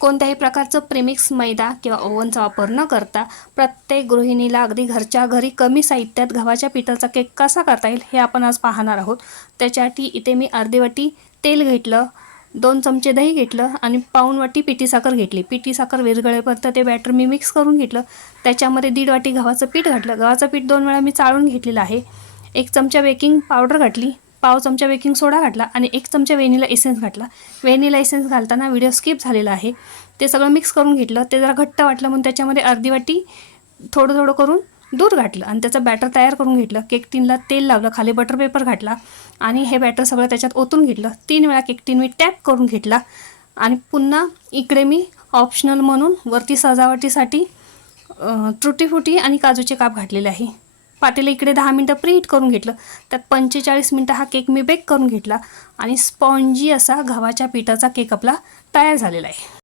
कोणत्याही प्रकारचं प्रेमिक्स मैदा किंवा ओव्हनचा वापर न करता प्रत्येक गृहिणीला अगदी घरच्या घरी कमी साहित्यात गव्हाच्या पिठाचा केक कसा करता येईल हे आपण आज पाहणार आहोत। त्याच्यासाठी इथे मी अर्धी वाटी तेल घेतलं, 2 चमचे दही घेतलं आणि पाऊण वाटी पिठी साखर घेतली। पिठी साखर विरघळेपर्यंत ते बॅटर मी मिक्स करून घेतलं। त्याच्यामध्ये 1.5 वाटी गव्हाचं पीठ घातलं। गव्हाचं पीठ 2 वेळा मी चाळून घेतलेलं आहे। 1 चमचा बेकिंग पावडर घातली, पाव चमचा बेकिंग सोडा घातला आणि 1 चमचा व्हॅनिला एसेन्स घातला। व्हॅनिला एसेन्स घालताना व्हिडिओ स्किप झालेला आहे। ते सगळं मिक्स करून घेतलं। ते जरा घट्ट वाटलं म्हणून त्याच्यामध्ये अर्धी वाटी थोडं थोडं करून दूध घातलं आणि त्याचं बॅटर तयार करून घेतलं। केक टिनला तेल लावलं, खाली बटर पेपर घातला आणि हे बॅटर सगळं त्याच्यात ओतून घेतलं। 3 वेळा केक टिन मी टॅप करून घेतला आणि पुन्हा इकडे मी ऑप्शनल म्हणून वरती सजावटीसाठी ट्रुटी फ्रुटी आणि काजूचे काप घातलेले आहे। पातेलं इकडे 10 मिनिटं प्रीहीट करून घेतलं। त्यात 45 मिनिटं हा केक मी बेक करून घेतला आणि स्पॉन्जी असा गव्हाच्या पिठाचा केक आपला तयार झालेला आहे।